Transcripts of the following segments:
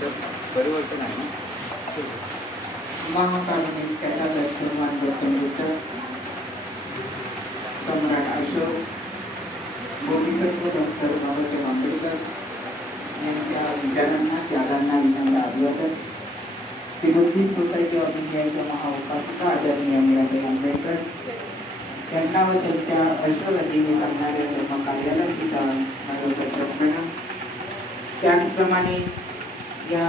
परिवर्तन आहे. महाकारुणिक कैलासवासी गौतम बुद्ध, सम्राट अशोक, बोधिसत्व डॉक्टर बाबासाहेब आंबेडकर यांच्या विचारांना त्यागांना विनम्र अभिवादन. दी बुद्धिस्ट सोसायटी ऑफ इंडियाच्या महाउपासिका आदरणीय मीराबाई आंबेडकर यांना व त्यांच्या अश्वगतीने करणाऱ्या धर्म कार्याला सुद्धा माझ्या प्रणाम. त्याचप्रमाणे या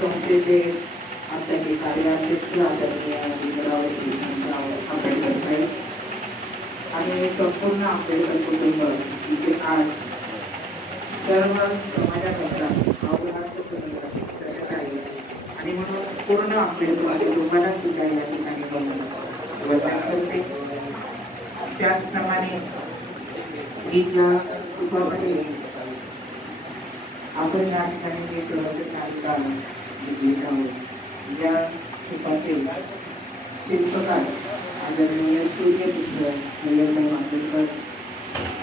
संस्थेचे आमच्याचे कार्याध्यक्ष आदरणीय भीमराव आंबेडकर साहेब आणि संपूर्ण आंबेडकर कुटुंब इथे आज सर्व समाजाकरता अवघात करत आहे आणि म्हणून पूर्ण आंबेडकर कुटुंबाला सुद्धा या ठिकाणी वंदन करते. त्याचप्रमाणे मी ज्या कुटुंबामध्ये आपण या ठिकाणी जे सुरक्षित घेत आहोत या शिल्पाचे शिल्पकार आदरणीय सूर्यपुत्र नरेंद्र आंबेडकर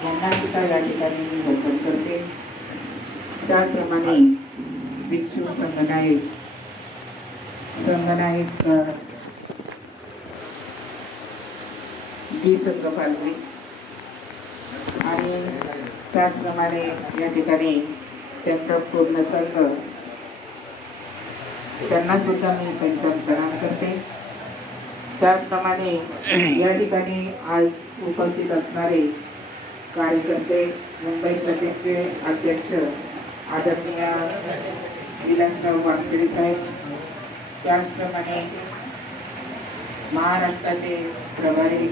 यांना सुद्धा या ठिकाणी मी वंदन करते. त्याचप्रमाणे भिक्षू संघनायक जी संघपालवी आणि त्याचप्रमाणे या ठिकाणी त्यांचा पूर्ण संघ त्यांना सुद्धा मी त्यांचा प्रणाम करते. त्याचप्रमाणे या ठिकाणी आज उपस्थित असणारे कार्यकर्ते, मुंबई प्रदेशचे अध्यक्ष आदरणीय विलासराव वानखेडे साहेब, त्याचप्रमाणे महाराष्ट्राचे प्रभारी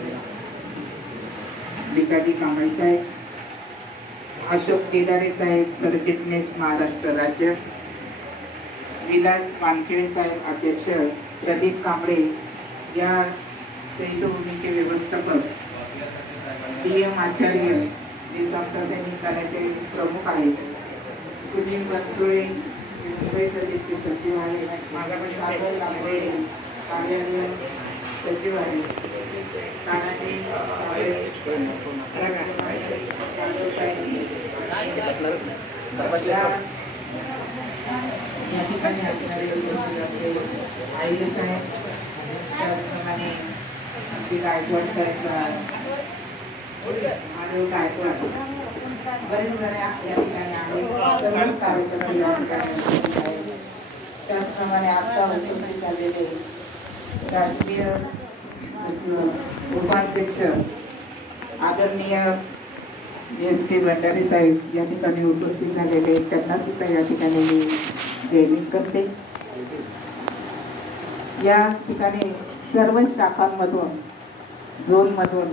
भिकाजी कांबळे साहेब, अशोक केदारे साहेब सरचिटणीस महाराष्ट्र राज्य, विलास वानखेडे साहेब अध्यक्ष, प्रदीप कांबळे या चैत्यभूमीचे व्यवस्थापक, DM आचार्य जे संस्थापन कार्याचे प्रमुख आहेत, सुनील बनसोडे मुंबई प्रदेशचे सचिव आहेत, सागर लांबे कार्यालय सचिव आहेत, तानाजी या ठिकाणी असणारे आईले साहेब, त्याचप्रमाणे आमचे गायकवाड साहेब आणि गायकवाड बरेच जण या ठिकाणी आहेत. सर्व कार्यकर्ते या ठिकाणी आहेत. त्याचप्रमाणे आता उपस्थित झालेले राष्ट्रीय उपाध्यक्ष आदरणीय SP भंडारी साहेब या ठिकाणी उपस्थित झालेले त्यांना सुद्धा या ठिकाणी मी जयनीत करते. या ठिकाणी सर्व शाखांमधून झोनमधून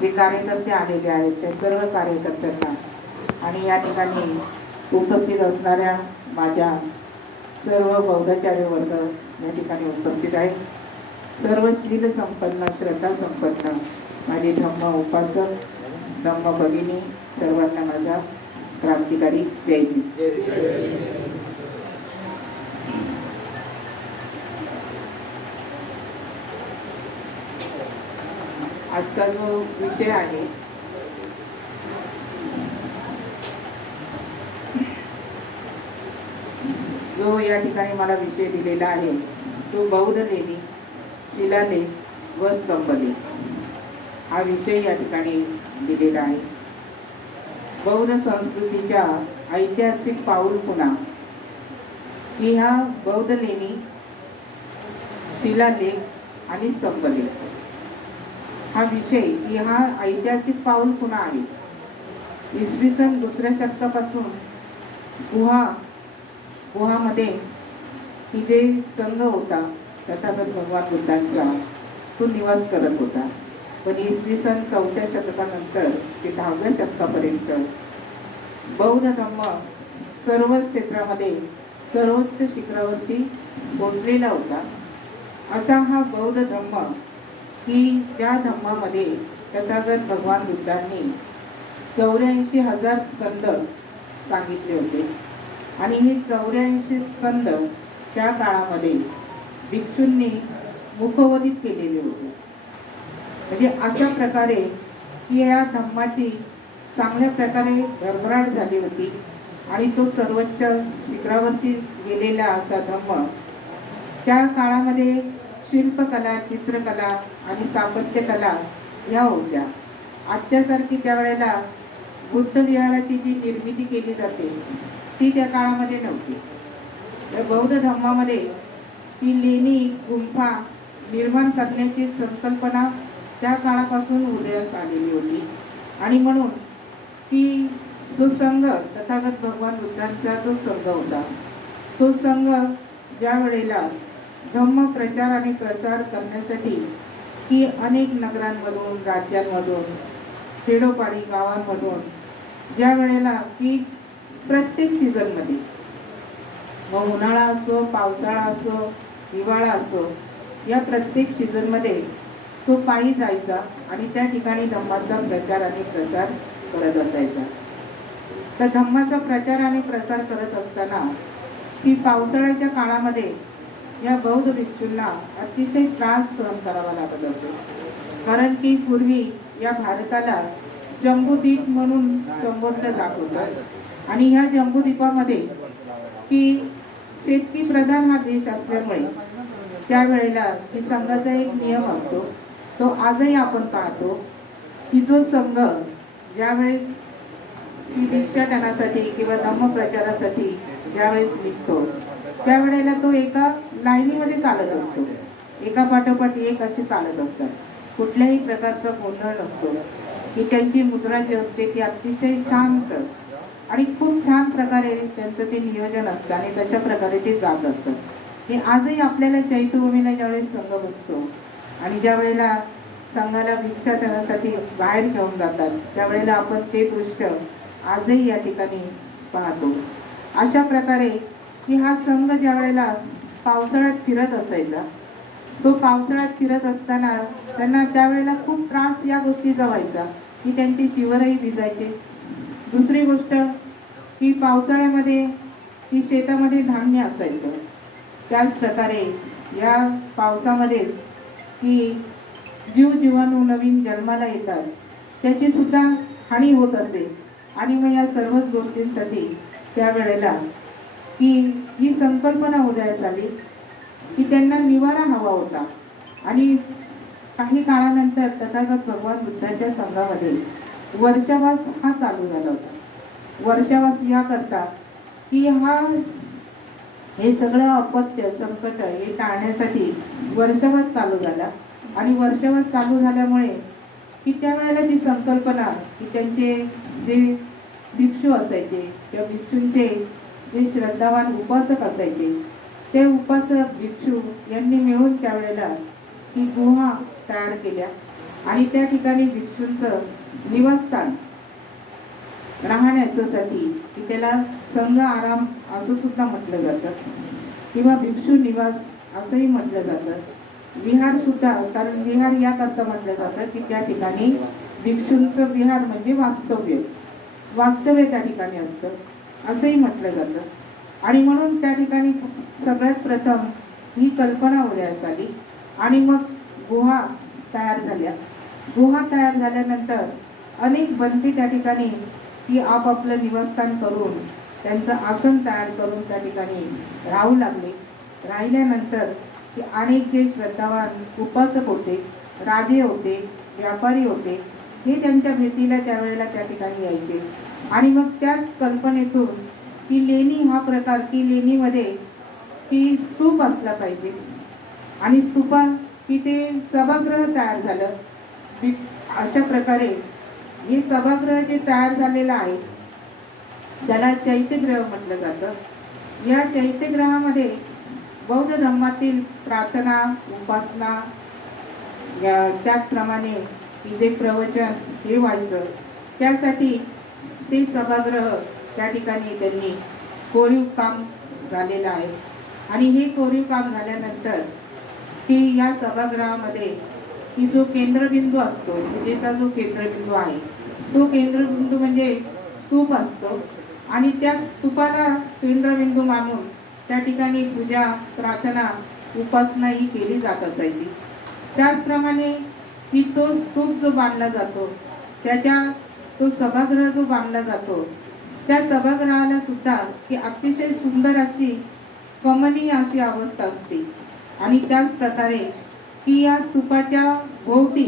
जे कार्यकर्ते आलेले आहेत त्या सर्व कार्यकर्त्यांना आणि या ठिकाणी उपस्थित असणाऱ्या माझ्या सर्व बौद्धाचार्य वर्ग या ठिकाणी उपस्थित आहेत. सर्व शील संपन्न श्रद्धा संपन्न माझे धम्म उपासक धम्म भगिनी सर्वांना माझा क्रांतिकारी जय हिंद. आजचा जो विषय आहे जो या ठिकाणी मला विषय दिलेला आहे तो बौद्ध लेणी, शिलालेख व स्तंभलेख हा विषय या ठिकाणी दिलेला आहे. बौद्ध संस्कृतीच्या ऐतिहासिक पाऊलखुणा की ह्या बौद्ध लेणी, शिलालेख आणि स्तंभलेख हा विषय की हा ऐतिहासिक पाऊलखुणा आहे. इसवी सन 2ऱ्या शतकापासून गुहामध्ये की जे संघ होता तथागत भगवान बुद्धांचा तो निवास करत होता. पण इसवी सन 4थ्या शतकानंतर ते 10व्या शतकापर्यंत बौद्ध धर्म सर्व क्षेत्रामध्ये सर्वोच्च शिखरावरती पोहोचलेला होता. असा हा बौद्ध धर्म की त्या धर्मामध्ये तथागत भगवान बुद्धांनी 84,000 स्कंद सांगितले होते आणि हे 84 स्कंद त्या काळामध्ये भिक्षूंनी मुखवधित केलेले होते. म्हणजे अशा प्रकारे की या धर्माची चांगल्या प्रकारे भरभराट झाली होती आणि तो सर्वोच्च शिखरावरती गेलेला असा धम्म त्या काळामध्ये शिल्पकला, चित्रकला आणि स्थापत्यकला ह्या होत्या. आजच्यासारखी त्यावेळेला बुद्ध विहाराची जी निर्मिती केली जाते ती त्या काळामध्ये नव्हती. त्या बौद्ध धम्मामध्ये ती लेणी गुंफा निर्माण करण्याची संकल्पना त्या काळापासून उदयास आलेली होती. आणि म्हणून की जो संघ तथागत भगवान बुद्धांचा जो संघ होता, तो संघ ज्या वेळेला धम्म प्रचार आणि प्रसार करण्यासाठी की अनेक नगरांमधून, राज्यांमधून, खेडोपाडी गावांमधून ज्या वेळेला की प्रत्येक सीझनमध्ये, मग उन्हाळा असो, पावसाळा असो, हिवाळा असो, या प्रत्येक सीझनमध्ये तो पायी जायचा आणि त्या ठिकाणी धम्माचा प्रचार आणि प्रसार करत असायचा. तर धम्माचा प्रचार आणि प्रसार करत असताना की पावसाळ्याच्या काळामध्ये या बौद्ध भिक्षूंना अतिशय त्रास सहन करावा लागत असतो. कारण की पूर्वी या भारताला जम्बूद्वीप म्हणून संबोधलं जात होतं आणि ह्या जम्बूद्वीपामध्ये की शेतकी प्रधान हा देश असल्यामुळे त्यावेळेला की संघाचा एक नियम असतो, तो आजही आपण पाहतो की जो संघ ज्यावेळेस भिक्षाटनासाठी किंवा धम्म प्रचारासाठी ज्यावेळेस निघतो त्यावेळेला तो एका लाईनीमध्ये चालत असतो, एका पाठोपाठ एक असे चालत असतात. कुठल्याही प्रकारचा गोंधळ नसतो. की त्यांची मुद्रा जी असते ती अतिशय शांत आणि खूप छान प्रकारे त्यांचं ते नियोजन असतं आणि तशा प्रकारे ते जात असतं. हे आजही आपल्याला चैत्यभूमीला ज्यावेळेस संघ बसतो आणि ज्या वेळेला संघाला भिक्षाटनासाठी बाहेर घेऊन जातात त्यावेळेला आपण ते दृश्य आजही या ठिकाणी पाहतो. अशा प्रकारे की हा संघ ज्या वेळेला पावसाळ्यात फिरत असायचा, तो पावसाळ्यात फिरत असताना त्यांना त्यावेळेला खूप त्रास या गोष्टीचा व्हायचा की त्यांचे शिवरही भिजायचे. दुसरी गोष्ट की पावसाळ्यामध्ये की शेतामध्ये धान्य असायचं, त्याच प्रकारे या पावसामध्ये की जीवाणू नवीन जन्माला येतात त्याची सुद्धा हानी होत असे. आणि मग या सर्वच गोष्टींसाठी त्यावेळेला की ही संकल्पना उदयास आली की त्यांना निवारा हवा होता. आणि काही काळानंतर तथागत भगवान बुद्धाच्या संघामध्ये वर्षावास हा चालू झाला होता. वर्षावास याकरता की हे सगळं अपत्य संकट हे टाळण्यासाठी वर्षावास चालू झाला. आणि वर्षावास चालू झाल्यामुळे की त्यावेळेला ती संकल्पना की त्यांचे जे भिक्षू असायचे त्या भिक्षूंचे जे श्रद्धावान उपासक असायचे ते उपासक भिक्षू यांनी मिळून त्यावेळेला ही गुहा तयार केल्या आणि त्या ठिकाणी भिक्षूंचं निवासस्थान राहण्यासाठी की त्याला संघ आराम असं सुद्धा म्हटलं जातं किंवा भिक्षू निवास असंही म्हटलं जातं. विहार सुद्धा, कारण विहार याकरता म्हटलं जातं की त्या ठिकाणी भिक्षूंचं विहार म्हणजे वास्तव्य त्या ठिकाणी असतं असंही म्हटलं जातं. आणि म्हणून त्या ठिकाणी सगळ्यात प्रथम ही कल्पना उदयास आली आणि मग गुहा तयार झाल्या. गुहा तयार झाल्यानंतर अनेक बंदी त्या ठिकाणी ती आपापलं निवासस्थान करून त्यांचं आसन तयार करून त्या ठिकाणी राहू लागले. राहिल्यानंतर की अनेक जे श्रद्धावान उपासक होते, राजे होते, व्यापारी होते, हे त्यांच्या भेटीला त्यावेळेला त्या ठिकाणी यायचे. आणि मग त्याच कल्पनेतून की लेणी हा प्रकार की लेणीमध्ये की स्तूप असला पाहिजे आणि स्तूपात की ते सभागृह तयार झालं. अशा प्रकारे हे सभागृह जे तयार झालेलं आहे त्याला चैत्यगृह म्हटलं जातं. या चैत्यगृहामध्ये बौद्ध धर्मातील प्रार्थना, उपासना, त्याचप्रमाणे जे प्रवचन हे व्हायचं त्यासाठी ते सभागृह त्या ठिकाणी त्यांनी कोरीव काम झालेलं आहे. आणि हे कोरीव काम झाल्यानंतर की या सभागृहामध्ये की जो केंद्रबिंदू असतो, पूजेचा जो केंद्रबिंदू आहे तो केंद्रबिंदू म्हणजे स्तूप असतो आणि त्या स्तूपाला केंद्रबिंदू मानून त्या ठिकाणी पूजा, प्रार्थना, उपासना ही केली जात असायची. त्याचप्रमाणे की तो स्तूप जो बांधला जातो तो सभागृह जो बांधला जातो त्या सभागृहाला सुद्धा की अतिशय सुंदर अशी कमनीय अशी अवस्था असते. आणि त्याच प्रकारे की या स्तूपाच्या भोवती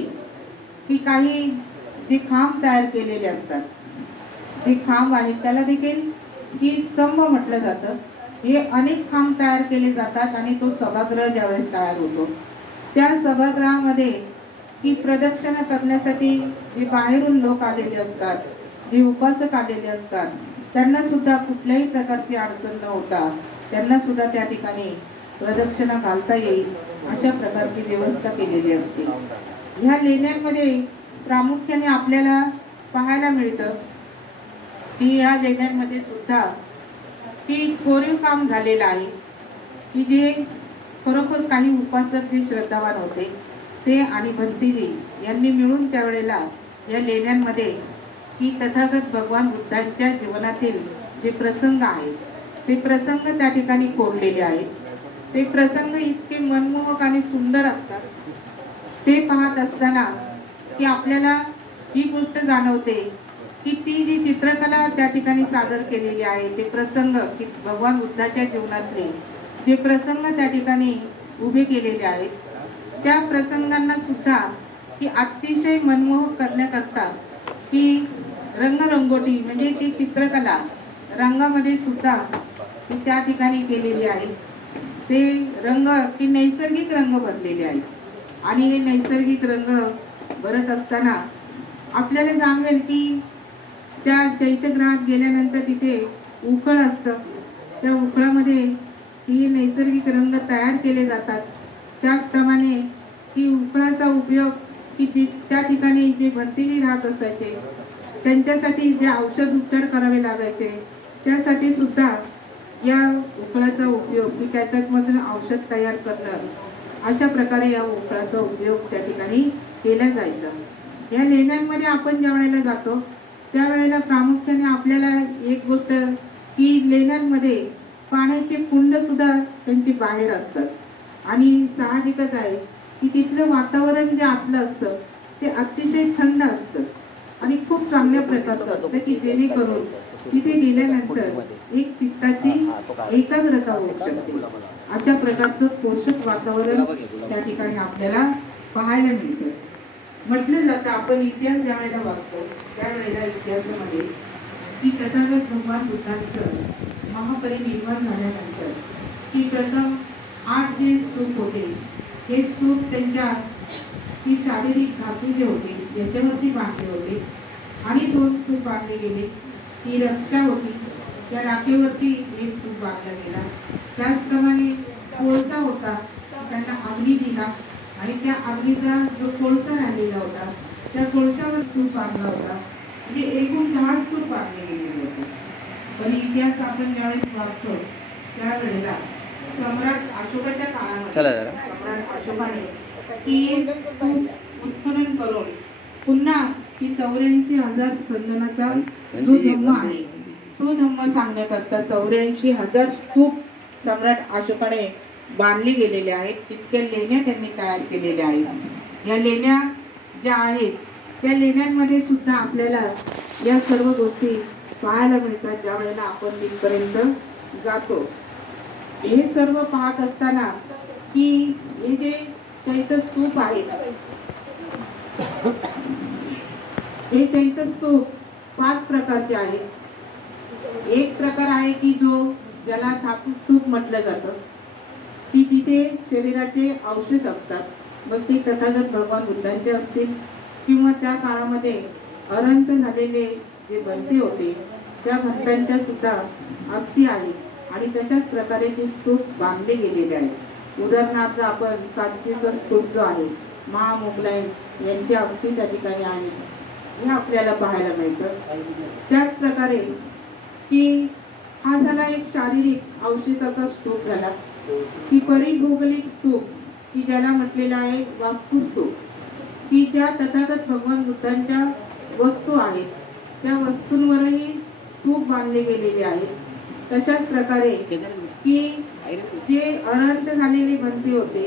की काही जे खांब तयार केलेले असतात, जे खांब आहेत त्याला देखील की स्तंभ म्हटलं जातं. हे अनेक खांब तयार केले जातात आणि तो सभागृह ज्यावेळेस तयार होतो त्या सभागृहामध्ये की प्रदक्षिणा करण्यासाठी जे बाहेरून लोक आलेले असतात, जे उपासक आलेले असतात, त्यांना सुद्धा कुठल्याही प्रकारची अडचण न होता त्यांना सुद्धा त्या ठिकाणी प्रदक्षिणा घालता येईल अशा प्रकारची व्यवस्था केलेली असते. ह्या लेण्यांमध्ये प्रामुख्याने आपल्याला पाहायला मिळतं की या लेण्यांमध्ये सुद्धा की कोरीव काम झालेलं आहे, की जे खरोखर काही उपासक जे श्रद्धावान होते ते आणि भंतीजी यांनी मिळून त्यावेळेला या लेण्यांमध्ये की तथागत भगवान बुद्धांच्या जीवनातील जे प्रसंग आहेत ते प्रसंग त्या ठिकाणी कोरलेले आहेत. ते प्रसंग इतके मनमोहक आणि सुंदर असतात. ते पाहत असताना की आपल्याला ही गोष्ट जाणवते की ती जी चित्रकला त्या ठिकाणी सादर केलेली आहे ते प्रसंग की भगवान बुद्धाच्या जीवनातले जे प्रसंग त्या ठिकाणी उभे केलेले आहेत त्या प्रसंगांना सुद्धा की अतिशय मनमोहक करण्याकरता की रंगरंगोटी म्हणजे ती चित्रकला रंगामध्ये सुद्धा ती त्या ठिकाणी केलेली आहे. ते रंग की नैसर्गिक रंग भरलेले आहेत आणि हे नैसर्गिक रंग भरत असताना आपल्याला जाणवेल की त्या चैत्यगृहात गेल्यानंतर तिथे उखळ असतं. त्या उखळामध्ये ही नैसर्गिक रंग तयार केले जातात. त्याचप्रमाणे की उखळाचा उपयोग की त्या ठिकाणी जे भरतीजी राहत असायचे त्यांच्यासाठी जे औषध उपचार करावे लागायचे त्यासाठी सुद्धा या उखळाचा उपयोग की त्याच्यामधून औषध तयार करणं अशा प्रकारे या उखळाचा उपयोग त्या ठिकाणी केला जायचा. या लेण्यांमध्ये आपण ज्या वेळेला जातो त्यावेळेला प्रामुख्याने आपल्याला एक गोष्ट की लेण्यांमध्ये पाण्याचे कुंड सुद्धा त्यांची बाहेर असतात आणि साहजिकच आहे की तिथलं वातावरण जे आतलं असतं ते अतिशय थंड असतं आणि खूप चांगल्या प्रकारचं असतं की जेणेकरून तिथे गेल्यानंतर एक चित्ताची एकाग्रता होऊ शकते. अशा प्रकारचं पोषक वातावरण त्या ठिकाणी आपल्याला पाहायला मिळतं. म्हटलं जातं आपण इतिहास ज्या वेळेला वाचतो त्यावेळेला इतिहासामध्ये की तथागत भगवान बुद्धांचं महापरिनिर्वाण झाल्यानंतर की प्रथम 8 जे स्तूप होते हे स्तूप त्यांच्या की शारीरिक धातू जे होते याच्यावरती बांधले होते आणि 2 स्तूप बांधले गेले. ही रक्षा होती त्या राखेवरती एक स्तूप बांधला गेला. त्याचप्रमाणे कोळसा होता त्यांना अग्नी दिला आणि त्या अग्नीचा जो कोळसा राहिलेला होता त्या कोळशावर स्तूप बांधला होता. म्हणजे एकूण 10 स्तूप बांधले गेलेले होते. पण इतिहास आपण ज्यावेळेस वाचतो त्यावेळेला सम्राट अशोकाच्या काळामध्ये सम्राट अशोकाने की स्तूप उत्खनन करून पुन्हा की 84,000 स्कंदनाचा जो धम्म आहे तो धम्म सांगण्याकरता 84,000 स्तूप सम्राट अशोकाने बांधले गेलेले आहेत. तितक्या लेण्या त्यांनी तयार केलेल्या आहेत. या लेण्या ज्या आहेत त्या लेण्यांमध्ये सुद्धा आपल्याला या सर्व गोष्टी पाहायला मिळतात ज्या वेळेला आपण तिथपर्यंत जातो. हे सर्व पाहत असताना की हे जे चैत्यस्तूप आहेत हे चैत्यस्तूप 5 प्रकारचे आहेत. एक प्रकार आहे की जो ज्याला धातुस्तूप म्हटलं जातं की तिथे शरीराचे अवशेष असतात. मग ते तथागत भगवान बुद्धांचे असतील किंवा त्या काळामध्ये अनंत झालेले जे भंते होते त्या भंतांच्या सुद्धा अस्थी आहेत आणि तशाच प्रकारे ते स्तूप बांधले गेलेले आहेत. उदाहरणार्थ आपण सांचीचा स्तूप जो आहे महामोगलाई यांची अस्थी त्या ठिकाणी आहे हे आपल्याला पाहायला मिळतं. त्याच प्रकारे की हा झाला एक शारीरिक अवशेषाचा स्तूप झाला. की परिभौगोलिक स्तूप की ज्याला म्हटलेला आहे वास्तुस्तूप की ज्या तथागत भगवान बुद्धांच्या वस्तू आहेत त्या वस्तूंवरही स्तूप बांधले गेलेले आहेत. तशाच प्रकारे की जे अनंत झालेले भंते होते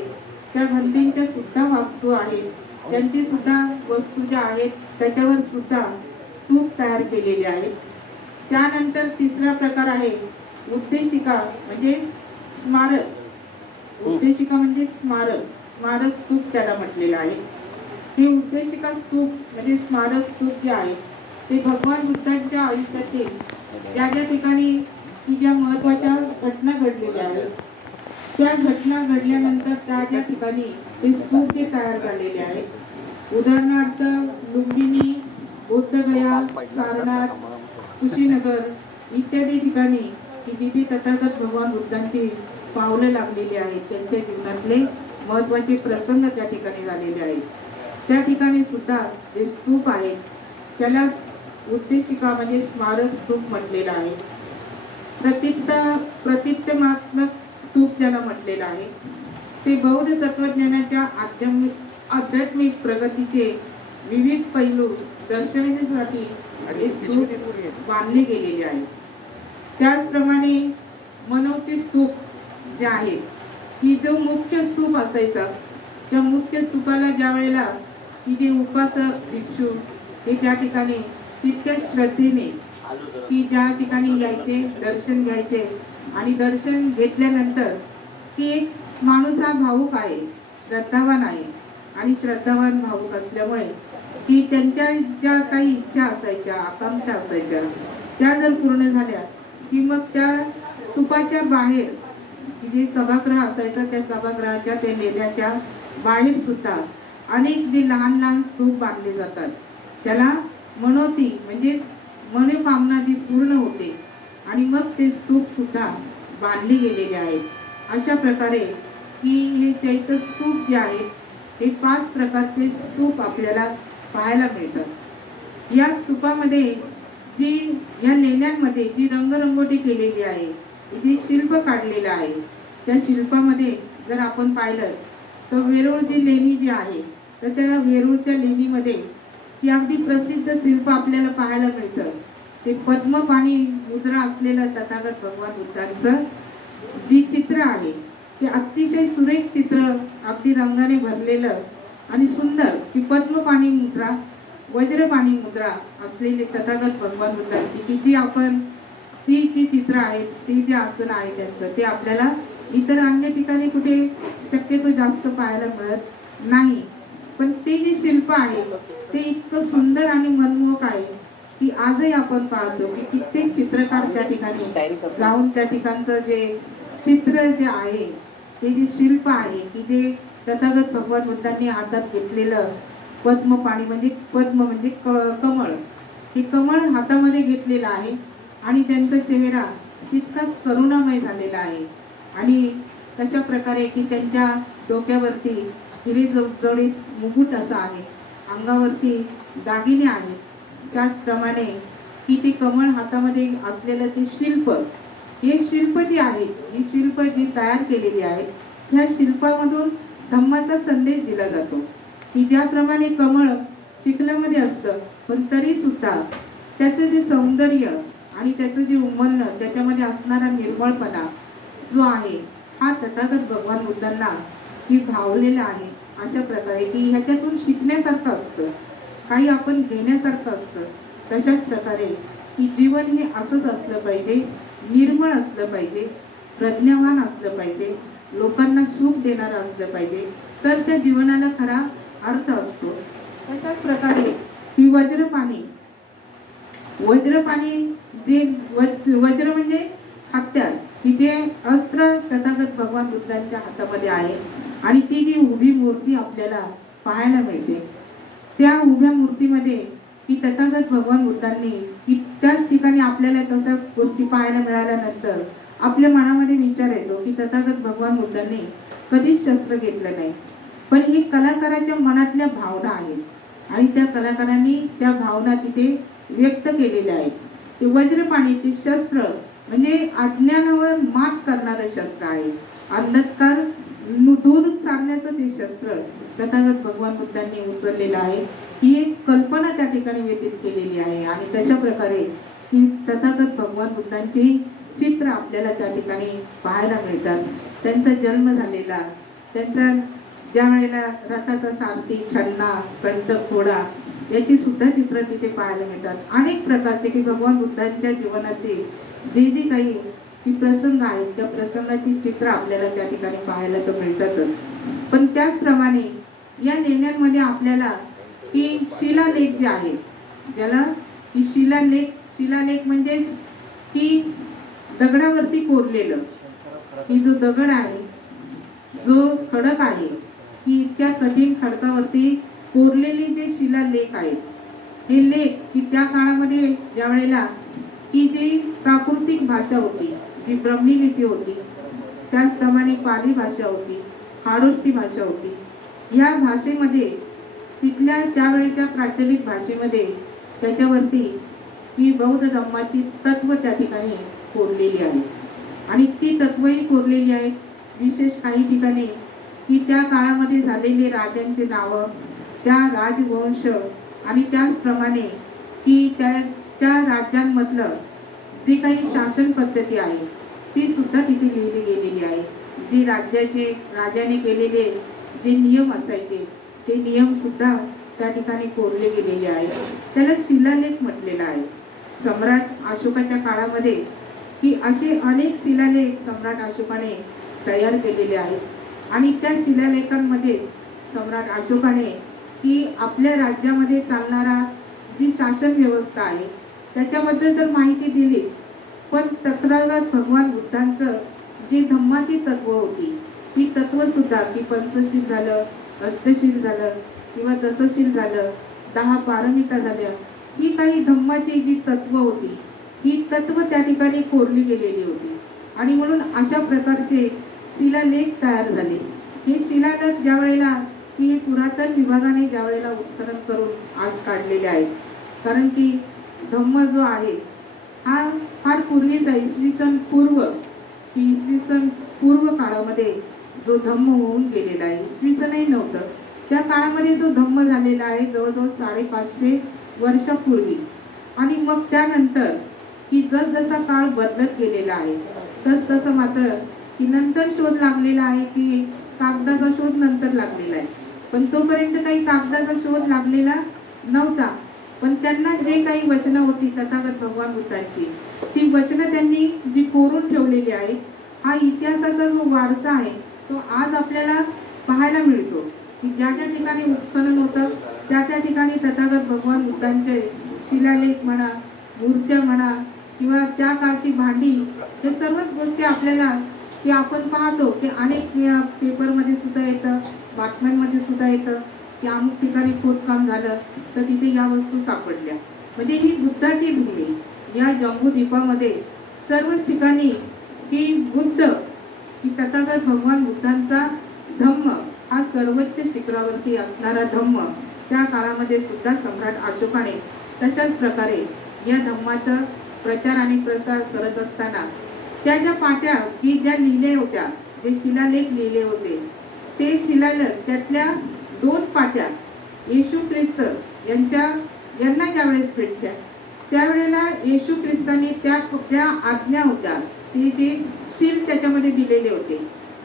त्या भंतींच्या सुद्धा वास्तू आहेत त्यांची सुद्धा वस्तू ज्या आहेत त्याच्यावर सुद्धा स्तूप तयार केलेले आहेत. त्यानंतर तिसरा प्रकार आहे उद्देशिका म्हणजे स्मारक. उद्देशिका म्हणजे स्मारक. स्मारक स्तूप त्याला म्हटलेलं आहे. हे उद्देशिका स्तूप म्हणजे स्मारक स्तूप जे आहे ते भगवान बुद्धांच्या आयुष्यातील ज्या ज्या ठिकाणी की ज्या महत्वाच्या घटना घडलेल्या आहेत त्या घटना घडल्यानंतर त्या ज्या ठिकाणी हे स्तूप जे तयार झालेले आहेत. उदाहरणार्थ लुंबिनी, बौद्धगया, सारनाथ, कुशीनगर इत्यादी ठिकाणी की जिथे तथागत भगवान बुद्धांची पावलं लागलेली आहेत, त्यांच्या जीवनातले महत्वाचे प्रसंग त्या ठिकाणी झालेले आहेत. त्या ठिकाणी सुद्धा जे स्तूप आहेत त्याला उद्देशिका म्हणजे स्मारक स्तूप म्हटलेलं आहे. प्रतिमात्मक स्तूप ज्याला म्हटलेलं आहे ते बौद्ध तत्वज्ञानाच्या आध्यात्मिक प्रगतीचे विविध पैलू दर्शविण्यासाठी हे स्तूप बांधले गेलेले आहेत. त्याचप्रमाणे मनोवती स्तूप जे आहे की जो मुख्य स्तूप असायचा त्या मुख्य स्तूपाला ज्या वेळेला की जे उपासक भिक्षू हे त्या ठिकाणी तितक्याच श्रद्धेने की ज्या ठिकाणी यायचे दर्शन घ्यायचे आणि दर्शन घेतल्यानंतर की एक माणूस हा भावुक आहे, श्रद्धावान आहे आणि श्रद्धावान भावुक असल्यामुळे की त्यांच्या ज्या काही इच्छा असायच्या आकांक्षा असायच्या त्या जर पूर्ण झाल्या की मग त्या स्तूपाच्या बाहेर जे सभागृह असायचं त्या सभागृहाच्या त्या लेण्याच्या बाहेर सुद्धा अनेक जे लहान लहान स्तूप बांधले जातात त्याला मनोती म्हणजे मनोकामना जी पूर्ण होते आणि मग ते स्तूप सुद्धा बांधले गेलेले आहेत. अशा प्रकारे की हे चैत्य स्तूप जे आहेत हे 5 प्रकारचे स्तूप आपल्याला पाहायला मिळतात. या स्तूपामध्ये जी या लेण्यांमध्ये जी रंगरंगोटी केलेली आहे जी शिल्प काढलेलं आहे त्या शिल्पामध्ये जर आपण पाहिलं तर वेरूळ जी लेणी जी आहे तर त्या वेरूळच्या लेणीमध्ये ती अगदी प्रसिद्ध शिल्प आपल्याला पाहायला मिळतं. ते पद्मपाणी मुद्रा असलेलं तथागत भगवान बुद्धांचं जी चित्र आहे ते अतिशय सुरेख चित्र अगदी रंगाने भरलेलं आणि सुंदर ती पद्मपाणी मुद्रा वज्रपाणी मुद्रा असलेले तथागत भगवान बुद्धांची की जी आपण ती जी चित्र आहेत ती जे आसन आहे त्यांचं ते आपल्याला इतर अन्य ठिकाणी कुठे शक्यतो जास्त पाहायला मिळत नाही. पण ते जे शिल्प आहे ते इतकं सुंदर आणि मनमोहक आहे की आजही आपण पाहतो की कित्येक चित्रकार त्या ठिकाणी जाऊन त्या ठिकाणचं जे चित्र जे आहे ते जे शिल्प आहे की जे तथागत भगवान बुद्धांनी हातात घेतलेलं पद्मपाणी म्हणजे पद्म म्हणजे कमळ हे कमळ हातामध्ये घेतलेलं आहे आणि त्यांचा चेहरा तितकाच करुणामय झालेला आहे आणि तशा प्रकारे की त्यांच्या डोक्यावरती हिरे जडजडीत मुकुट असा आहे, अंगावरती दागिने आहेत. त्याचप्रमाणे की ते कमळ हातामध्ये असलेलं ते शिल्प हे शिल्प जी आहेत ही शिल्प जी तयार केलेली आहेत ह्या शिल्पामधून धम्माचा संदेश दिला जातो की ज्याप्रमाणे कमळ चिखलामध्ये असतं पण तरी सुद्धा त्याचं जे सौंदर्य आणि त्याचं जे उमलणं त्याच्यामध्ये असणारा निर्मळपणा जो आहे हा तथागत भगवान बुद्धांना की भावलेला आहे. अशा प्रकारे की ह्याच्यातून शिकण्यासारखं असतं, काही आपण घेण्यासारखं असतं. तशाच प्रकारे की जीवन हे असंच असलं पाहिजे, निर्मळ असलं पाहिजे, प्रज्ञावान असलं पाहिजे, लोकांना सुख देणारं असलं पाहिजे तर त्या जीवनाला खरा अर्थ असतो. तशाच प्रकारे की वज्रपाणी जे वज्र म्हणजे हत्यार की जे अस्त्र तथागत भगवान बुद्धांच्या हातामध्ये आहे आणि ती जी उभी मूर्ती आपल्याला पाहायला मिळते त्या उभ्या मूर्तीमध्ये की तथागत भगवान बुद्धांनी की त्याच ठिकाणी आपल्याला तशा गोष्टी पाहायला मिळाल्यानंतर आपल्या मनामध्ये विचार येतो की तथागत भगवान बुद्धांनी कधीच शस्त्र घेतलं नाही. पण ही कलाकाराच्या मनातल्या भावना आहेत आणि त्या कलाकारांनी त्या भावना तिथे व्यक्त केलेल्या आहेत. ते वज्रपाणी ते शस्त्र म्हणजे अज्ञानावर मात करणारं शस्त्र आहे. अंधकार दूर सारण्याचं ते शस्त्र तथागत भगवान बुद्धांनी उचललेलं आहे. ही एक कल्पना त्या ठिकाणी व्यतीत केलेली आहे आणि तशा प्रकारे ही तथागत भगवान बुद्धांची चित्र आपल्याला त्या ठिकाणी पाहायला मिळतात. त्यांचा जन्म झालेला, त्यांचा ज्या वेळेला रथाचा सारथी, छन्ना, कंटक, घोडा याची सुद्धा चित्र तिथे पाहायला मिळतात. अनेक प्रकारचे की भगवान बुद्धांच्या जीवनाचे जे जे काही की प्रसंग आहेत त्या प्रसंगाची चित्र आपल्याला त्या ठिकाणी पाहायला तर मिळतातच. पण त्याचप्रमाणे या लेण्यांमध्ये आपल्याला की शिलालेख जे आहे, ज्याला की शिलालेख म्हणजे की दगडावरती कोरलेलं, की जो दगड आहे, जो खडक आहे, की इतक्या कठीण खडकावरती कोरलेले जे शिलालेख आहेत, हे लेख की त्या काळामध्ये ज्या वेळेला की जी प्राकृतिक भाषा होती, जी ब्रह्मी लिपी होती, त्याचप्रमाणे पाली भाषा होती, खारोष्टी भाषा होती, या भाषेमध्ये तिथल्या त्यावेळेच्या प्रचलित भाषेमध्ये त्याच्यावरती ही बौद्ध धम्माची तत्व त्या ठिकाणी कोरलेली आहेत. आणि ती तत्वही कोरलेली आहेत. विशेष काही ठिकाणी की त्या काळामध्ये झालेले राजांचे नावं, त्या राजवंश आणि त्याचप्रमाणे की त्या राज्यांमधलं जे काही शासन पद्धती आहे ती सुद्धा तिथे लिहिली गेलेली आहे. जे राजाने केलेले जे नियम असायचे ते नियम सुद्धा त्या ठिकाणी कोरले गेलेले आहेत. त्याला शिलालेख म्हटलेला आहे. सम्राट अशोकाच्या काळामध्ये की असे अनेक शिलालेख सम्राट अशोकाने तयार केलेले आहेत आणि त्या शिलालेखांमध्ये सम्राट अशोकाने की आपल्या राज्यामध्ये चालणारा जी शासन व्यवस्था आहे त्याच्याबद्दल तर माहिती दिलीच, पण तत्काळात भगवान बुद्धांचं जे धम्माची तत्व होती ती तत्व सुद्धा की पंचशील झालं, अष्टशील झालं किंवा दशशील झालं, 10 पारमिता झाल्या, ही काही धम्माची जी तत्व होती ही तत्व त्या ठिकाणी कोरली गेलेली होती. आणि म्हणून अशा प्रकारचे शिलालेख तयार झाले. हे शिलालेख ज्या वेळेला की हे पुरातन विभागाने ज्या वेळेला उत्खनन करून आज काढलेले आहेत, कारण की धम्म जो आहे हा फार पूर्वीचा इसवी सन पूर्व काळामध्ये जो धम्म होऊन गेलेला आहे, इसवी सनही नव्हतं त्या काळामध्ये जो धम्म झालेला आहे जवळजवळ 550 वर्षापूर्वी. आणि मग त्यानंतर की जसजसा काळ बदलत गेलेला आहे तसतसं मात्र की नंतर शोध लागलेला आहे की कागदाचा शोध नंतर लागलेला आहे, पण तोपर्यंत काही कागदाचा शोध लागलेला नव्हता. पण त्यांना जे काही वचनं होती तथागत भगवान बुद्धांची ती वचनं त्यांनी जी कोरून ठेवलेली आहे, हा इतिहासाचा जो वारसा आहे तो आज आपल्याला पाहायला मिळतो की ज्या ज्या ठिकाणी उत्खनन होतं त्या ठिकाणी तथागत भगवान बुद्धांचे शिलालेख म्हणा, मूर्त्या म्हणा किंवा त्या काळची भांडी, हे सर्वच गोष्टी आपल्याला की आपण पाहतो की अनेक पेपरमध्ये सुद्धा येतं, बातम्यांमध्ये सुद्धा येतं की अमुक ठिकाणी खोदकाम झालं तर तिथे या वस्तू सापडल्या. म्हणजे ही बुद्धाची भूमी. या जम्बूद्वीपामध्ये सर्वच ठिकाणी की बुद्ध की तथागत भगवान बुद्धांचा धम्म हा सर्वोच्च शिखरावरती असणारा धम्म त्या काळामध्ये सुद्धा सम्राट अशोकाने तशाच प्रकारे या धम्माचा प्रचार आणि प्रसार करत असताना त्या ज्या पाट्या की ज्या लिहिल्या होत्या, जे शिलालेख लिहिले होते ते शिलालेख त्यातल्या 2 पाट्या येशू ख्रिस्त यांना ज्यावेळेस भेटल्या त्यावेळेला येशू ख्रिस्तांनी त्या आज्ञा होत्या ते जे शील त्याच्यामध्ये दिलेले होते,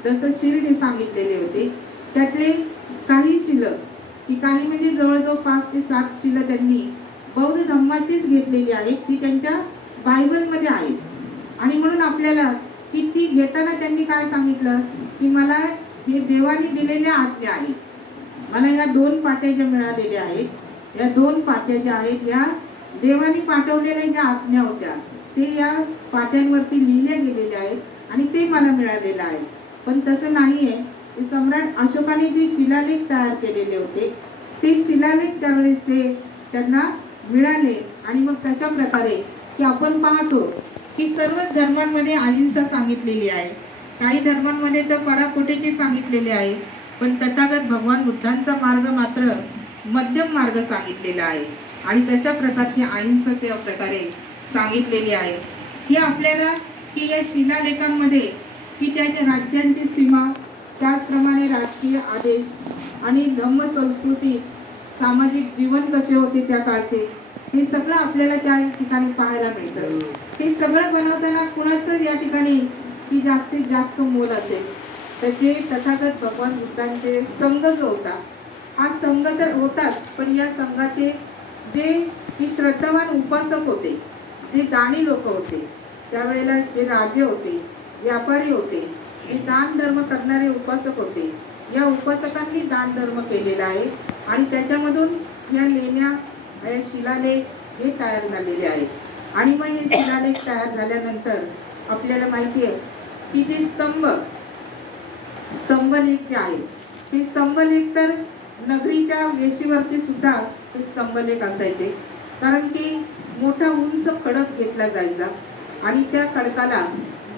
जसं शील ते सांगितलेले होते त्यातले काही शील की काही म्हणजे जवळजवळ 5 ते 7 शील त्यांनी बौद्ध धम्माचीच घेतलेली आहेत, ती त्यांच्या बायबलमध्ये आहेत. आणि म्हणून आपल्याला की ती घेताना त्यांनी काय सांगितलं की मला हे देवाने दिलेल्या आज्ञा आहेत, मला या 2 पाट्या ज्या मिळालेल्या आहेत, या 2 पाट्या ज्या आहेत या देवाने पाठवलेल्या ज्या आज्ञा होत्या ते या पाट्यांवरती लिहिल्या गेलेल्या आहेत आणि ते मला मिळालेलं आहे. पण तसं नाहीये. सम्राट अशोकाने जे शिलालेख तयार केलेले होते ते शिलालेख त्यावेळेस ते त्यांना मिळाले. आणि मग तशा प्रकारे की आपण पाहतो की सर्वच धर्मांमध्ये अहिंसा सांगितलेली आहे, काही धर्मांमध्ये तर पराकोटीची सांगितलेली आहे, पण तथागत भगवान बुद्धांचा मार्ग मात्र मध्यम मार्ग सांगितलेला आहे आणि तशा प्रकारची अहिंसेच्या प्रकारे सांगितलेली आहे. ही आपल्याला की या शिलालेखांमध्ये की त्याच्या राज्यांची सीमा, त्याचप्रमाणे राजकीय आदेश आणि धम्म संस्कृती, सामाजिक जीवन कसे होते त्या काळचे, हे सगळं आपल्याला त्या ठिकाणी पाहायला मिळतं. हे सगळं बनवताना कुणाचं या ठिकाणी की जास्तीत जास्त मोल असेल तसे तथागत भगवान बुद्धांचे संघ जो होता, हा संघ तर होताच, पण या संघाचे जे की श्रद्धावान उपासक होते, जे दानी लोक होते, त्यावेळेला जे राजे होते, व्यापारी होते, जे दान धर्म करणारे उपासक होते, या उपासकांनी दान धर्म केलेला आहे आणि त्याच्यामधून या लेण्या, या शिलालेख हे तयार झालेले आहेत. आणि मग हे शिलालेख तयार झाल्यानंतर आपल्याला माहिती आहे की जे स्तंभलेख जे आहेत, ते स्तंभलेख तर नगरीच्या वेशीवरती सुद्धा ते स्तंभलेख असायचे, कारण की मोठा उंच खडक घेतला जायचा आणि त्या खडकाला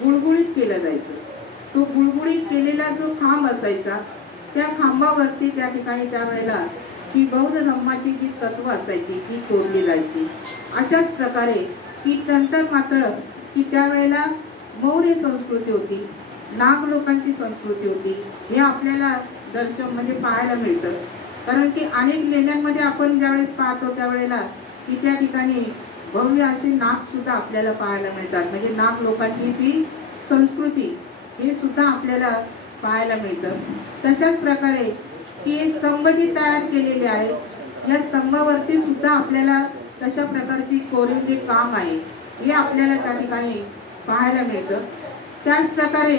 गुळगुळीत केलं जायचं. तो गुळगुळीत केलेला जो खांब असायचा, त्या खांबावरती त्या ठिकाणी त्यावेळेला ही बौद्ध धर्माची जी तत्व असायची ती कोरली जायची. अशाच प्रकारे की नंतर मात्र की त्यावेळेला मौर्य संस्कृती होती, नाग लोकांची संस्कृती होती, हे आपल्याला दर्शन म्हणजे पाहायला मिळतं. कारण की अनेक लेण्यांमध्ये आपण ज्यावेळेस पाहतो त्यावेळेला की त्या ठिकाणी भव्य असे नाग सुद्धा आपल्याला पाहायला मिळतात. म्हणजे नाग लोकांची जी संस्कृती हे सुद्धा आपल्याला पाहायला मिळतं. तशाच प्रकारे की हे स्तंभ जे तयार केलेले आहेत, या स्तंभावरती सुद्धा आपल्याला तशा प्रकारची कोरीव जे काम आहे हे आपल्याला त्या ठिकाणी पाहायला मिळतं. त्याच प्रकारे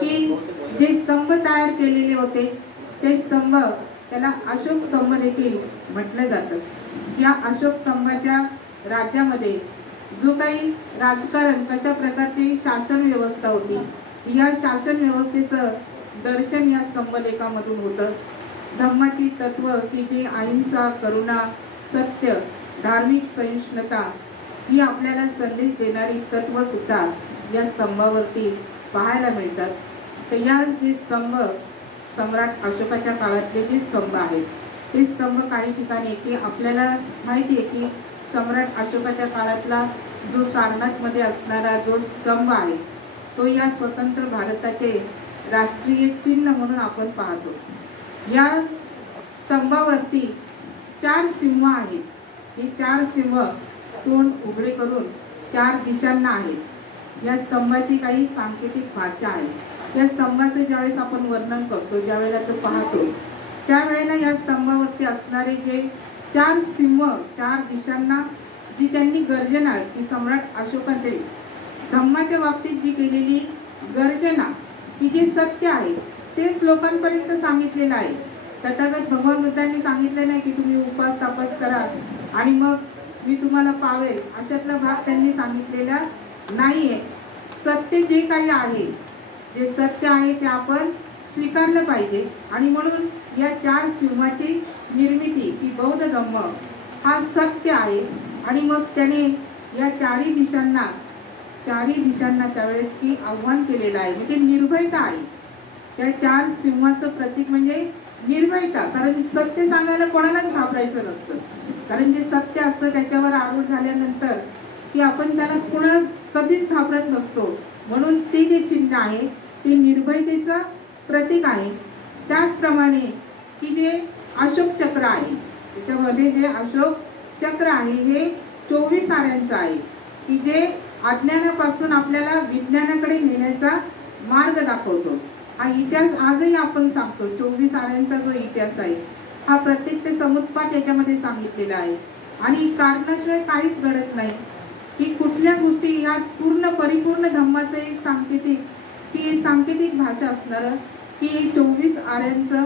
की जे स्तंभ तयार केलेले होते ते स्तंभ त्याला अशोक स्तंभ देखील म्हटलं जातं. या अशोक स्तंभाच्या राज्यामध्ये जो काही राजकारण, कशा प्रकारची शासन व्यवस्था होती, या शासन व्यवस्थेचं दर्शन या स्तंभलेखामधून होतं. धम्माची तत्व की जे अहिंसा, करुणा, सत्य, धार्मिक सहिष्णुता ही आपल्याला संदेश देणारी तत्व सुद्धा या स्तंभावरती पाहायला मिळतात. तर या जे स्तंभ सम्राट अशोकाच्या काळातले जे स्तंभ आहेत, ते स्तंभ काही ठिकाणी की आपल्याला माहिती आहे की सम्राट अशोकाच्या काळातला जो सारनाथ मध्ये असणारा जो स्तंभ आहे, तो या स्वतंत्र भारताचे राष्ट्रीय चिन्ह म्हणून आपण पाहतो. या स्तंभावरती 4 सिंह आहेत. हे 4 सिंह तोंड उघडे करून 4 दिशांना आहेत. या स्तंभाची काही सांकेतिक भाषा आहे. या स्तंभाचे ज्यावेळेस आपण वर्णन करतो, ज्यावेळेला तो पाहतो, त्यावेळेला या स्तंभावरती असणारे जे 4 सिंह 4 दिशांना जी त्यांनी गर्जना की सम्राट अशोकाने धम्माच्या बाबतीत जी केलेली गर्जना की जे सत्य आहे तेच लोकांपर्यंत सांगितलेलं आहे. तथागत भगवान बुद्धांनी सांगितलं नाही की तुम्ही उपास तापस करा आणि मग मी तुम्हाला पावेल, अशातला भाग त्यांनी सांगितलेला नाहीये. सत्य जे काही आहे, जे सत्य आहे ते आपण स्वीकारलं पाहिजे. आणि म्हणून या 4 सिंहाची निर्मिती की बौद्ध धम्म हा सत्य आहे. आणि मग त्याने या 4ही दिशांना त्यावेळेस की आव्हान केलेलं आहे, म्हणजे निर्भयता आहे. त्या 4 सिंहाचं प्रतीक म्हणजे निर्भयता. कारण सत्य सांगायला कोणालाच घाबरायचं नसतं, कारण जे सत्य असतं त्याच्यावर आरूढ झाल्यानंतर की आपण त्याला कोणाला कधीच घाबरत नसतो. म्हणून ते जे चिन्ह आहे ते निर्भयतेचं प्रतीक आहे. त्याचप्रमाणे की जे अशोक चक्र आहे, त्याच्यामध्ये जे अशोक चक्र आहे हे 24 आऱ्यांचं आहे, की जे अज्ञानापासून आपल्याला विज्ञानाकडे नेण्याचा मार्ग दाखवतो. हा इतिहास आजही आपण सांगतो. 24 आऱ्यांचा जो इतिहास आहे हा प्रत्येक ते समुत्पाद याच्यामध्ये सांगितलेला आहे. आणि कारणाशिवाय काहीच घडत नाही की कुठल्या गोष्टी ह्या पूर्ण परिपूर्ण धम्माचं एक सांकेतिक भाषा असणारं की 24 आऱ्यांचं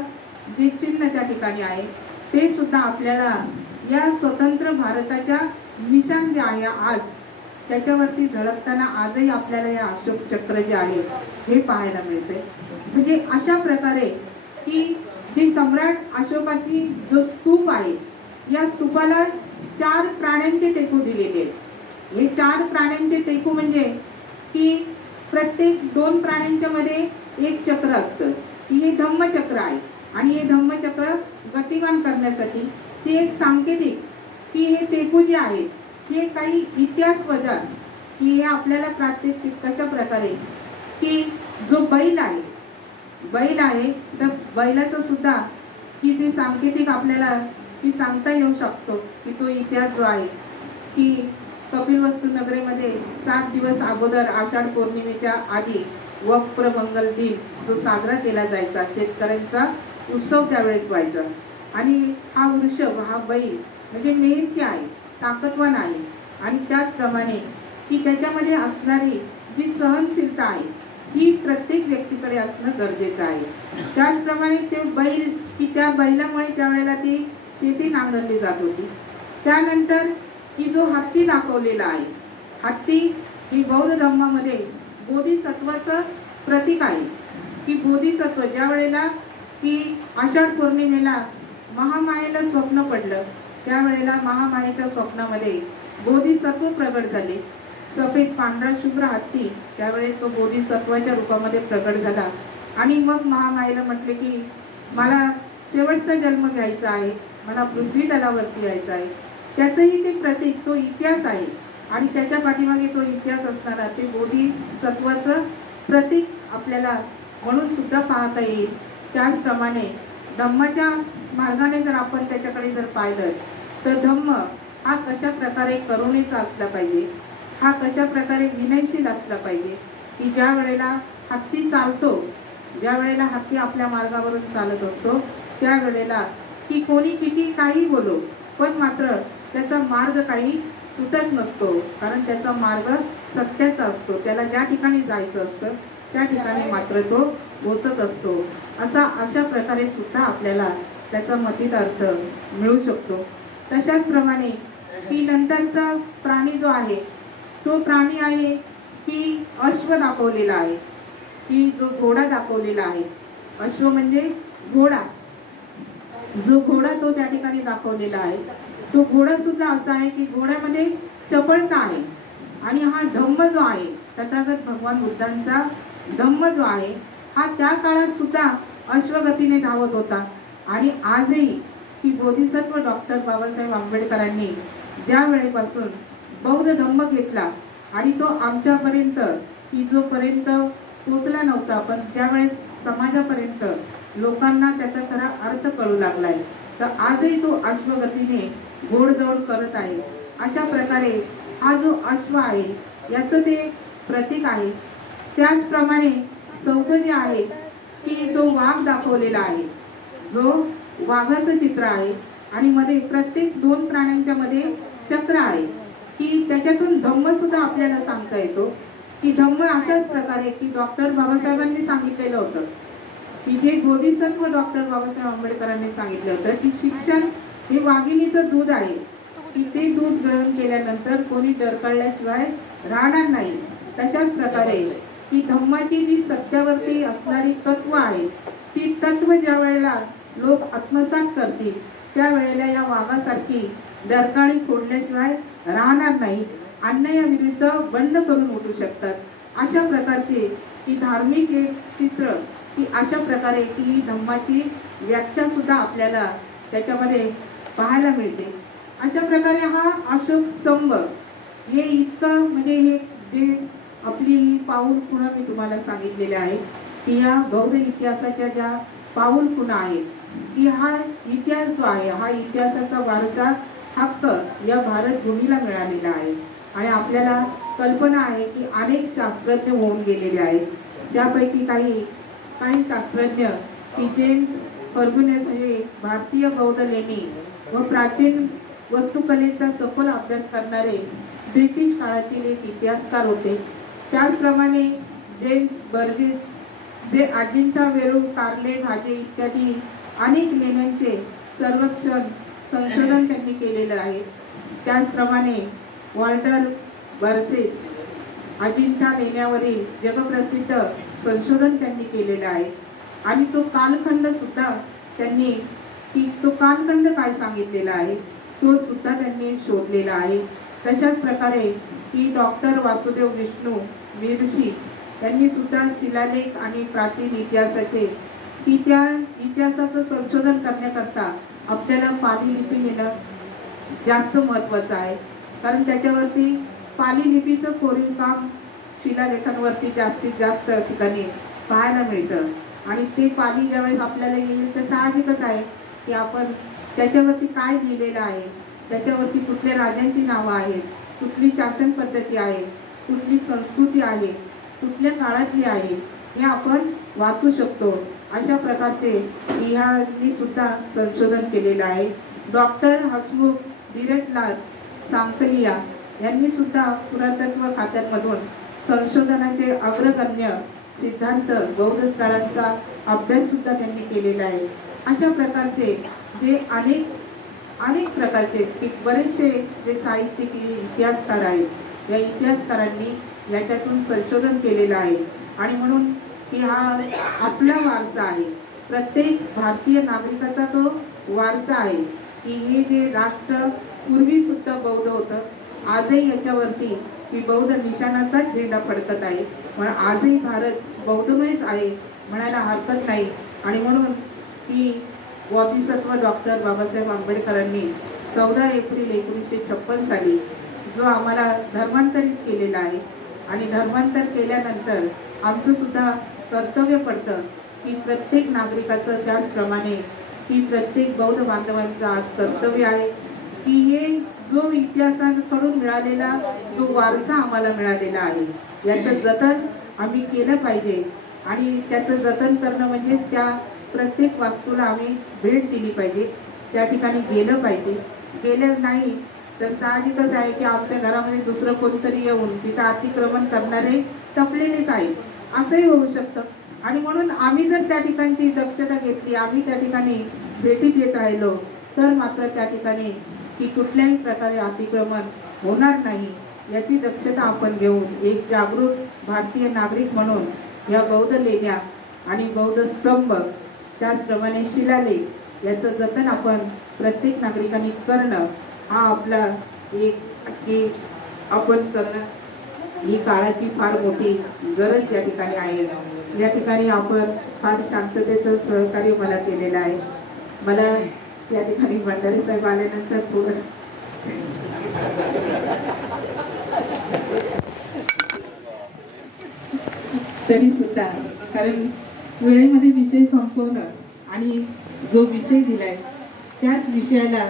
जे चिन्ह त्या ठिकाणी आहे ते सुद्धा आपल्याला या स्वतंत्र भारताच्या निशाण जे आहे आज त्याच्यावरती झळकताना आजही आपल्याला या अशोक चक्र जे आहे हे पाहायला मिळते. म्हणजे अशा प्रकारे की जी सम्राट अशोकाची जो स्तूप आहे, या स्तूपाला 4 प्राण्यांचे टेकू दिलेले आहेत. हे 4 प्राण्यांचे टेकू म्हणजे की प्रत्येक 2 प्राण्यांच्या मध्ये एक चक्र असतं की हे धम्मचक्र आहे. आणि हे धम्मचक्र गतिमान करण्यासाठी ते एक सांकेतिक की हे टेकू जे आहेत हे काही इतिहास वजा की हे आपल्याला प्रात्यक्षिक कशा प्रकारे की जो बैल आहे तर बैलाचं सुद्धा की ते सांकेतिक आपल्याला की सांगता येऊ शकतो की तो इतिहास जो आहे की कपिलवस्तू नगरीमध्ये 7 दिवस अगोदर आषाढ पौर्णिमेच्या आधी वक्र मंगल दिन जो साजरा केला जायचा, शेतकऱ्यांचा उत्सव त्यावेळेस व्हायचा. आणि हा वृषभ, हा बैल म्हणजे मेहनती आहे, ताकदवान आहे. आणि त्याचप्रमाणे की त्याच्यामध्ये असणारी जी सहनशीलता आहे ही प्रत्येक व्यक्तीकडे असणं गरजेचं आहे. त्याचप्रमाणे ते बैल, की त्या बैलामुळे त्यावेळेला ती शेती नांगरली जात होती. त्यानंतर की जो हत्ती दाखवलेला आहे, हत्ती ही बौद्ध धर्मामध्ये बोधिसत्वाचं प्रतीक आहे. की बोधिसत्व ज्या वेळेला की आषाढ पौर्णिमेला महामायेला स्वप्न पडलं, त्यावेळेला महामायेच्या स्वप्नामध्ये बोधिसत्व प्रगट झाले. सफेद पांढरा शुभ्र हत्ती त्यावेळेस तो बोधिसत्वाच्या रूपामध्ये प्रगट झाला. आणि मग महामायेला म्हटले की मला शेवटचा जन्म घ्यायचा आहे, मला पृथ्वी तलावरती यायचं आहे. त्याचंही ते प्रतीक, तो इतिहास आहे. आणि त्याच्या पाठीमागे तो इतिहास असणारा ते बोधिसत्वाचं प्रतीक आपल्याला म्हणून सुद्धा पाहता येईल. त्याचप्रमाणे धम्माच्या मार्गाने जर आपण त्याच्याकडे जर पाहिलं तर धम्म हा कशा प्रकारे करुणेचा असला पाहिजे, हा कशा प्रकारे विनयशील असला पाहिजे. की ज्या वेळेला हत्ती चालतो, ज्या वेळेला हत्ती आपल्या मार्गावरून चालत असतो, त्यावेळेला की कोणी किती काही बोलो, पण मात्र त्याचा मार्ग काही सुटत नसतो. कारण त्याचा मार्ग सत्याचा असतो. त्याला ज्या ठिकाणी जायचं असतं त्या ठिकाणी मात्र तो पोचत असतो. अशा प्रकारे सुद्धा आपल्याला त्याचा मथित अर्थ मिळू शकतो. तशाच प्रमाणे की नंतरचा प्राणी जो आहे तो प्राणी आहे की अश्व दाखवलेला आहे, की जो घोडा दाखवलेला आहे. अश्व म्हणजे घोडा, जो घोडा तो त्या ठिकाणी दाखवलेला आहे. तो घोडा सुद्धा असा आहे की घोड्यामध्ये चपळता आहे. आणि हा धम्म जो आहे, तथागत भगवान बुद्धांचा धम्म जो आहे, हा त्या काळात सुद्धा अश्वगतीने धावत होता. आणि आजही की बोधिसत्व डॉक्टर बाबासाहेब आंबेडकरांनी ज्या वेळेपासून बौद्ध धम्म घेतला आणि तो आमच्यापर्यंत की जोपर्यंत पोचला नव्हता, पण त्यावेळेस समाजापर्यंत लोकांना त्याचा खरा अर्थ कळू लागलाय, तर आजही तो अश्वगतीने घोडदौड करत आहे. अशा प्रकारे हा जो अश्व आहे याचं ते प्रतीक आहे. त्याचप्रमाणे चौथं जे आहे की जो वाघ दाखवलेला आहे, जो वाघाचं चित्र आहे. आणि मध्ये प्रत्येक दोन प्राण्यांच्या मध्ये चक्र आहे. की त्याच्यातून धम्म सुद्धा आपल्याला सांगता येतो. की धम्म अशाच प्रकारे की डॉक्टर बाबासाहेबांनी सांगितलेलं होतं, की जे बोधिसत्व डॉक्टर बाबासाहेब आंबेडकरांनी सांगितलं होतं की शिक्षण हे वाघिणीचं दूध आहे, की ते दूध ग्रहण केल्यानंतर कोणी डरकाळल्याशिवाय राहणार नाही. तशाच प्रकारे की धम्माची जी सत्यावरती असणारी तत्व आहे, ती तत्व ज्या वेळेला लोक आत्मसात करतील त्यावेळेला या वाघासारखी डरकाळी फोडल्याशिवाय राहणार नाही, अन्यायाविरुद्ध बंड करून उठू शकतात. अशा प्रकारचे की धार्मिक एक चित्र, की अशा प्रकारे की ही धम्माची व्याख्या सुद्धा आपल्याला त्याच्यामध्ये पाहायला मिळते. अशा प्रकारे हा अशोक स्तंभ हे इतकं म्हणजे हे जे आपली पाऊल खुणा मी तुम्हाला सांगितलेले आहे की या बौद्ध इतिहासाच्या ज्या पाऊल खुणा आहेत, की हा इतिहास जो आहे, हा इतिहासाचा वारसा हक्क या भारत भूमीला मिळालेला आहे. आणि आपल्याला कल्पना आहे की अनेक शास्त्रज्ञ होऊन गेलेले आहेत. त्यापैकी काही शास्त्रज्ञ की जेम्स फर्ग्युसन हे भारतीय बौद्ध लेणी व प्राचीन वस्तुकलेचा सखोल अभ्यास करणारे ब्रिटिश काळातील एक इतिहासकार होते. त्याचप्रमाणे जेम्स बर्जेस जे अजिंठा, वेरूळ, कारले, भाजे इत्यादी अनेक लेण्यांचे सर्वेक्षण संशोधन त्यांनी केलेलं आहे. त्याचप्रमाणे वॉल्टर बर्जेस अजिंठा लेण्यावरील जगप्रसिद्ध संशोधन त्यांनी केलेलं आहे. आणि तो कालखंड सुद्धा त्यांनी की तो कालखंड काय सांगितलेला आहे तो सुद्धा त्यांनी शोधलेला आहे. तशाच प्रकारे की डॉक्टर वासुदेव विष्णू मिर्शी त्यांनी सुद्धा शिलालेख आणि प्राचीन इतिहासाचे की त्या इतिहासाचं संशोधन करण्याकरता आपल्याला पाली लिपी येणं जास्त महत्त्वाचं आहे. कारण त्याच्यावरती पाली लिपीचं कोरीव काम शिलालेखांवरती जास्तीत जास्त ठिकाणी पाहायला मिळतं. आणि ते पाली ज्यावेळेस आपल्याला येईल तर साहजिकच आहे की आपण त्याच्यावरती काय लिहिलेलं आहे, त्याच्यावरती कुठल्या राजांची नावं आहेत, कुठली शासन पद्धती आहे, कुठली संस्कृती आहे, कुठल्या काळातली आहे, हे आपण वाचू शकतो. अशा प्रकारचे ह्यांनी सुद्धा संशोधन केलेलं आहे. डॉक्टर हसमुख धीरजलाल सांकलिया यांनी सुद्धा पुरातत्व खात्यांमधून संशोधनाचे अग्रगण्य सिद्धांत बौद्ध स्थळांचा अभ्यास सुद्धा त्यांनी केलेला आहे. अशा प्रकारचे जे अनेक प्रकारचे बरेचसे जे साहित्यिक इतिहासकार आहेत, या इतिहासकारांनी याच्यातून संशोधन केलेलं आहे. आणि म्हणून की हा आपला वारसा आहे, प्रत्येक भारतीय नागरिकाचा तो वारसा आहे की हे जे राष्ट्र पूर्वी सुद्धा बौद्ध होतं, आजही याच्यावरती ही बौद्ध निशाणाचाच झेंडा फडकत आहे. पण आजही भारत बौद्धमयच आहे म्हणायला हरकत नाही. आणि म्हणून की बोधिसत्व डॉक्टर बाबासाहेब आंबेडकरांनी 14 एप्रिल 1956 साली जो आम्हाला धर्मांतरित केलेला आहे, आणि धर्मांतर केल्यानंतर आमचं सुद्धा कर्तव्य पडतं की प्रत्येक नागरिकाचं त्याचप्रमाणे की प्रत्येक बौद्ध बांधवांचं आज कर्तव्य आहे की हे जो इतिहासाकडून मिळालेला जो वारसा आम्हाला मिळालेला आहे, याचं जतन आम्ही केलं पाहिजे. आणि त्याचं जतन करणं म्हणजे त्या प्रत्येक वास्तूला आम्ही भेट दिली पाहिजे, त्या ठिकाणी गेलं पाहिजे. गेलं नाही तर साहजिकच आहे की आमच्या घरामध्ये दुसरं कोणतरी येऊन तिथं अतिक्रमण करणारे टपलेलेच आहेत, असंही होऊ शकतं. आणि म्हणून आम्ही जर त्या ठिकाणची दक्षता घेतली, आम्ही त्या ठिकाणी भेटी देत राहिलो, तर मात्र त्या ठिकाणी की कुठल्याही प्रकारे अतिक्रमण होणार नाही याची दक्षता आपण घेऊन एक जागरूक भारतीय नागरिक म्हणून या बौद्ध लेण्या आणि बौद्ध स्तंभ त्याचप्रमाणे शिलालेख याचं जतन आपण प्रत्येक नागरिकांनी करणं हा आपला एक आपण करणं ही काळाची फार मोठी गरज या ठिकाणी आहे. या ठिकाणी आपण फार शांततेचं सहकार्य मला केलेलं आहे. मला या ठिकाणी भंडारे साहेब आल्यानंतर थोडं तरी सुद्धा कारण वेळेमध्ये विषय संपवणं आणि जो विषय दिलाय त्याच विषयाला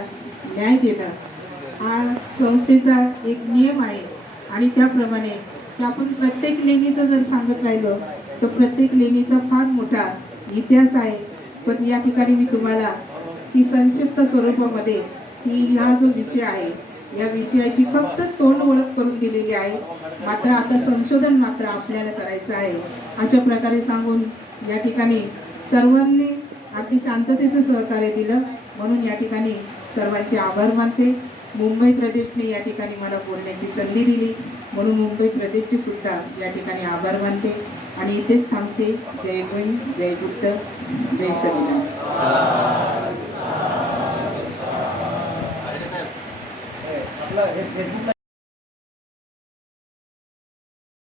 न्याय देणं हा संस्थेचा एक नियम आहे. आणि त्याप्रमाणे आपण प्रत्येक लेणीचं जर सांगत राहिलो तर प्रत्येक लेणीचा फार मोठा इतिहास आहे. पण या ठिकाणी मी तुम्हाला ही संक्षिप्त स्वरूपामध्ये हा जो विषय आहे या विषयाची फक्त तोंड ओळख करून दिलेली आहे. मात्र आता संशोधन मात्र आपल्याला करायचं आहे. अशा प्रकारे सांगून या ठिकाणी सर्वांनी अगदी शांततेचं सहकार्य दिलं म्हणून या ठिकाणी सर्वांचे आभार मानते. मुंबई प्रदेशने या ठिकाणी मला बोलण्याची संधी दिली म्हणून मुंबई प्रदेशचे सुद्धा या ठिकाणी आभार मानते आणि इथेच थांबते. जय भीम, जय बुद्ध, जय संविधान. आपला हे फेसबुकला